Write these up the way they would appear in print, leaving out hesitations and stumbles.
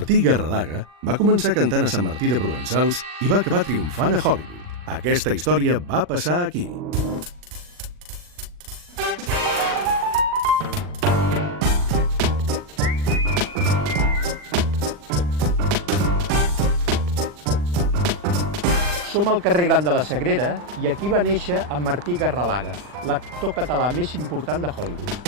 Martí Garralaga va començar cantant a Sant Martí de Provençals i va acabar triomfant a Hollywood. Aquesta història va passar aquí. Som al carrer Gran de la Sagrera i aquí va néixer en Martí Garralaga, l'actor català més important de Hollywood.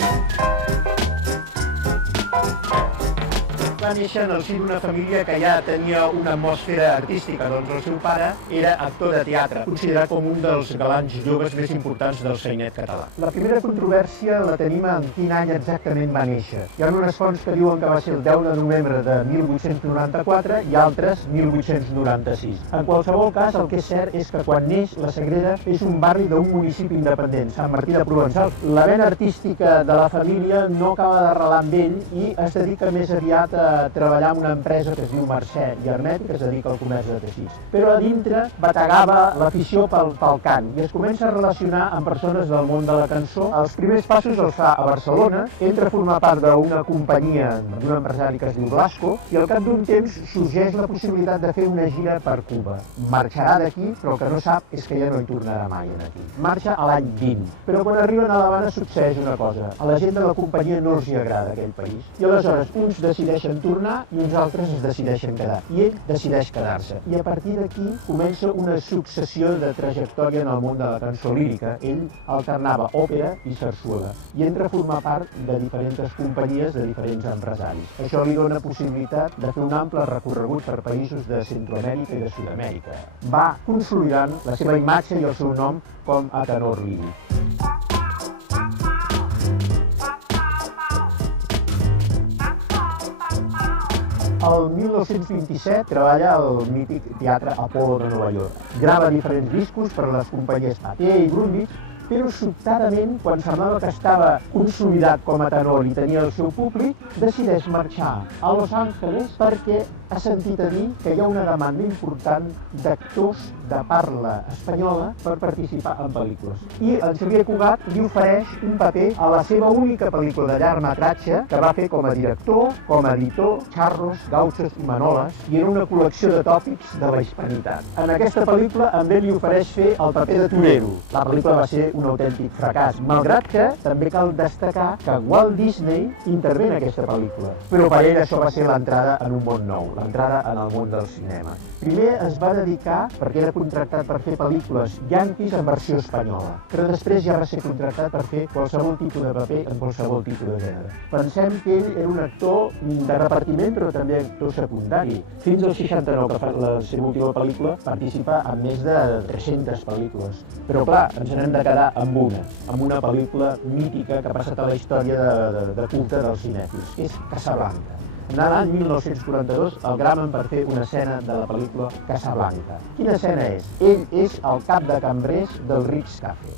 Va néixer en el si d'una família que ja tenia una atmosfera artística, doncs el seu pare era actor de teatre, considerat com un dels galants joves més importants del sainet català. La primera controvèrsia la tenim en quin any exactament va néixer. Hi ha unes fonts que diuen que va ser el 10 de novembre de 1894 i altres 1896. En qualsevol cas, el que és cert és que quan neix la Sagrera és un barri d'un municipi independent, Sant Martí de Provençals. La vena artística de la família no acaba d'arrelar amb ell i es dedica més aviat a treballar en una empresa que es diu Mercè i Hermeti, que es dedica al comerç de teixits. Però a dintre bategava l'afició pel cant i es comença a relacionar amb persones del món de la cançó. Els primers passos els fa a Barcelona, entra a formar part d'una companyia d'un empresari que es diu Blasco i al cap d'un temps sorgeix la possibilitat de fer una gira per Cuba. Marxarà d'aquí, però el que no sap és que ja no hi tornarà mai aquí. Marxa a l'any 20, però quan arriben a l'Havana succeeix una cosa. A la gent de la companyia no els hi agrada aquell país i aleshores uns decideixen tornar i uns altres es decideixen quedar. I ell decideix quedar-se. I a partir d'aquí comença una successió de trajectòria en el món de la cançó lírica. Ell alternava òpera i sarsuela i entra a formar part de diferents companyies de diferents empresaris. Això li dona possibilitat de fer un ample recorregut per països de Centroamèrica i de Sud-amèrica. Va consolidant la seva imatge i el seu nom com a tenor líric. El 1927 treballa al mític Teatre Apolo de Nova York. Grava diferents discos per a les companyies AT i Brunswick, però sobtadament, quan semblava que estava consolidat com a tenor i tenia el seu públic, decideix marxar a Los Angeles perquè ha sentit a dir que hi ha una demanda important d'actors de parla espanyola per participar en pel·lícules. I en Xavier Cugat li ofereix un paper a la seva única pel·lícula de llargmetratge que va fer com a director, com a editor, Charros, Gauchos i Manoles, i era una col·lecció de tòpics de la hispanitat. En aquesta pel·lícula també li ofereix fer el paper de torero. La pel·lícula va ser un autèntic fracàs, malgrat que també cal destacar que Walt Disney intervé en aquesta pel·lícula. Però per ell això va ser l'entrada en un món nou, l'entrada en el món del cinema. Primer es va dedicar, perquè era contractat per fer pel·lícules yanquis en versió espanyola, però després ja va ser contractat per fer qualsevol tipus de paper en qualsevol tipus de gènere. Pensem que ell era un actor de repartiment, però també actor secundari. Fins al 69, que fa la seva última pel·lícula, participa en més de 300 pel·lícules. Però clar, ens n'hem de quedar amb una pel·lícula mítica que ha passat a la història de culte dels cinèfils, que és Casablanca. En l'any 1942 el gramen per fer una escena de la pel·lícula Casablanca. Quina escena és? Ell és el cap de cambrers del Ritz Café.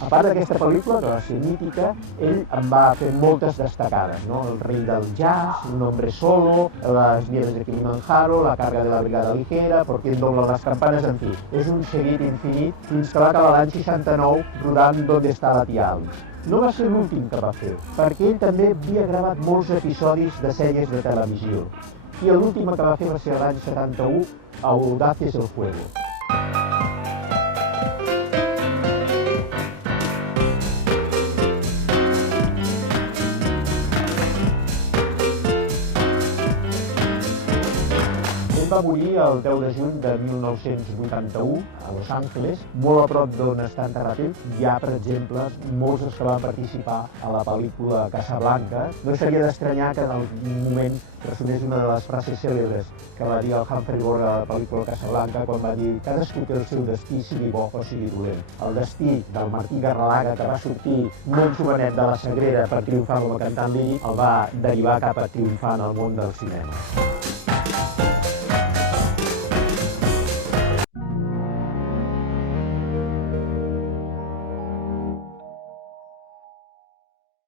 A part d'aquesta pel·lícula, que va ser mítica, ell en va fer moltes destacades, no? El rei del jazz, Un hombre solo, Las nieves de Kilimanjaro, La carga de la brigada ligera, Por quien dobla las campanas, en fi. És un seguit infinit fins que va acabar l'any 69 rodant Donde está la tía Alice. No va ser l'últim que va fer, perquè ell també havia gravat molts episodis de sèries de televisió. I l'última que va fer va ser l'any 71, Audaz es el juego. Va morir el 10 de juny de 1981 a Los Angeles, molt a prop d'on està enterrat ell. Hi ha, per exemple, molts dels que van participar a la pel·lícula Casablanca. No seria d'estranyar que en algun moment ressonés una de les frases cèlebres que va dir el Humphrey Bogart a la pel·lícula Casablanca quan va dir cadascú té el seu destí, sigui bo o sigui dolent. El destí del Martí Garralaga, que va sortir molt jovenet de la Sagrera per triomfar com a cantant líric, el va derivar cap a triomfar en el món del cinema.